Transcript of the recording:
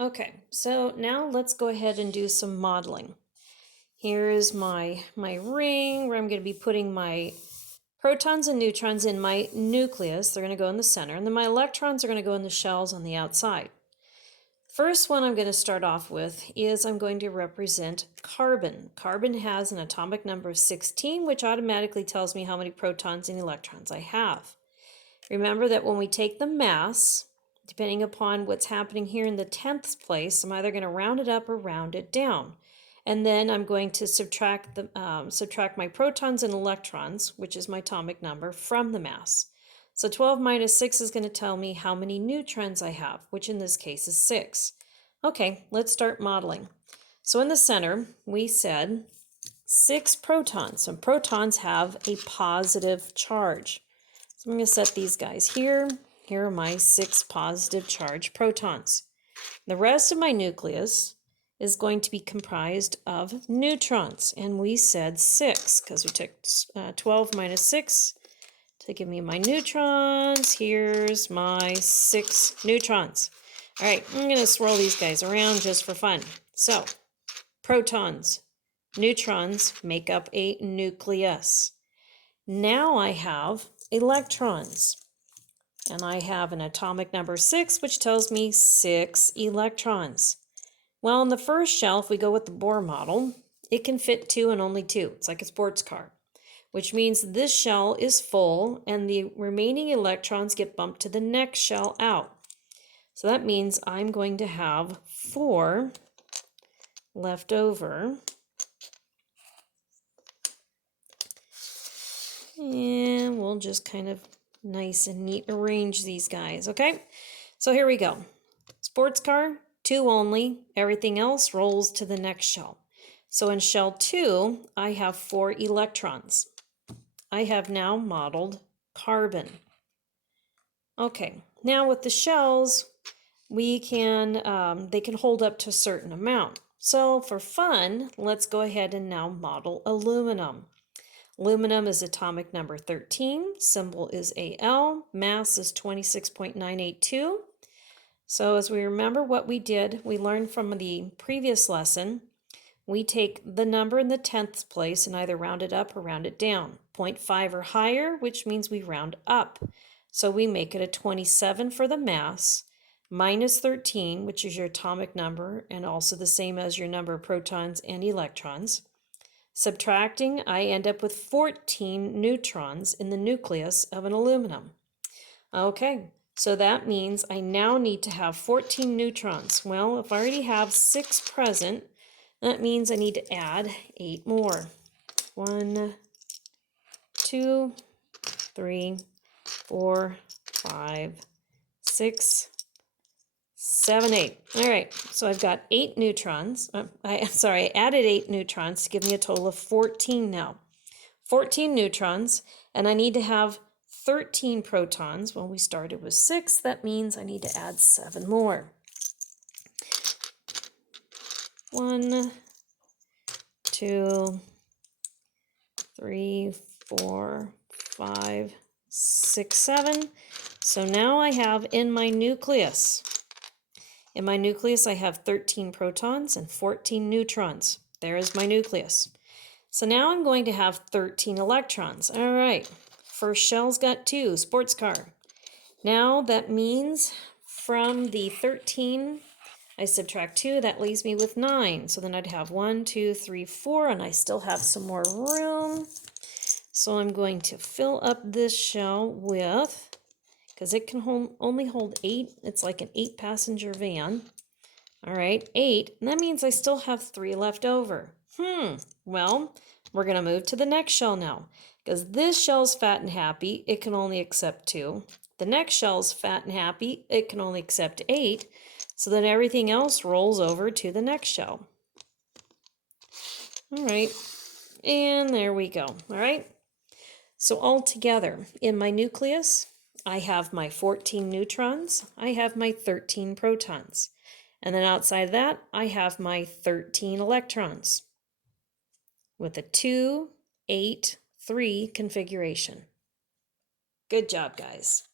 Okay, so now let's go ahead and do some modeling. Here's my ring where I'm going to be putting my protons and neutrons in my nucleus. They're going to go in the center, and then my electrons are going to go in the shells on the outside. First one I'm going to start off with is I'm going to represent carbon. Carbon has an atomic number of 16, which automatically tells me how many protons and electrons I have. Remember that when we take the mass, depending upon what's happening here in the 10th place, I'm either going to round it up or round it down. And then I'm going to subtract my protons and electrons, which is my atomic number, from the mass. So 12 minus 6 is going to tell me how many neutrons I have, which in this case is 6. Okay, let's start modeling. So in the center, we said 6 protons. So protons have a positive charge. So I'm going to set these guys here. Here are my 6 positive charged protons. The rest of my nucleus is going to be comprised of neutrons. And we said 6 because we took 12 minus 6 to give me my neutrons. Here's my 6 neutrons. All right, I'm going to swirl these guys around just for fun. So, protons, neutrons make up a nucleus. Now I have electrons. And I have an atomic number 6, which tells me 6 electrons. Well, in the first shell, if we go with the Bohr model, it can fit 2 and only 2. It's like a sports car, which means this shell is full and the remaining electrons get bumped to the next shell out. So that means I'm going to have 4 left over. And we'll just kind of nice and neat arrange these guys, okay? So here we go. Sports car, 2 only. Everything else rolls to the next shell. So in shell 2, I have 4 electrons. I have now modeled carbon. Okay, now with the shells, they can hold up to a certain amount. So for fun, let's go ahead and now model aluminum. Aluminum is atomic number 13, symbol is Al, mass is 26.982. So as we remember what we did, we learned from the previous lesson, we take the number in the 10th place and either round it up or round it down. 0.5 or higher, which means we round up. So we make it a 27 for the mass, minus 13, which is your atomic number, and also the same as your number of protons and electrons. Subtracting, I end up with 14 neutrons in the nucleus of an aluminum. Okay, so that means I now need to have 14 neutrons. Well, if I already have 6 present, that means I need to add 8 more. 1, 2, 3, 4, 5, 6, 7, 8. All right, so I've got 8 neutrons. I added 8 neutrons to give me a total of 14 now. 14 neutrons, and I need to have 13 protons. Well, we started with 6. That means I need to add 7 more. 1, 2, 3, 4, 5, 6, 7. So now I have in my nucleus. In my nucleus, I have 13 protons and 14 neutrons. There is my nucleus. So now I'm going to have 13 electrons. All right, first shell's got 2, sports car. Now that means from the 13, I subtract 2, that leaves me with 9. So then I'd have 1, 2, 3, 4, and I still have some more room. So I'm going to fill up this shell with, because it can only hold 8, it's like an 8-passenger van. All right, 8, and that means I still have 3 left over. Well, we're going to move to the next shell now. Because this shell's fat and happy, it can only accept 2. The next shell's fat and happy, it can only accept 8. So then everything else rolls over to the next shell. All right, and there we go. All right, so all together in my nucleus, I have my 14 neutrons, I have my 13 protons. And then outside of that, I have my 13 electrons with a 2, 8, 3 configuration. Good job, guys.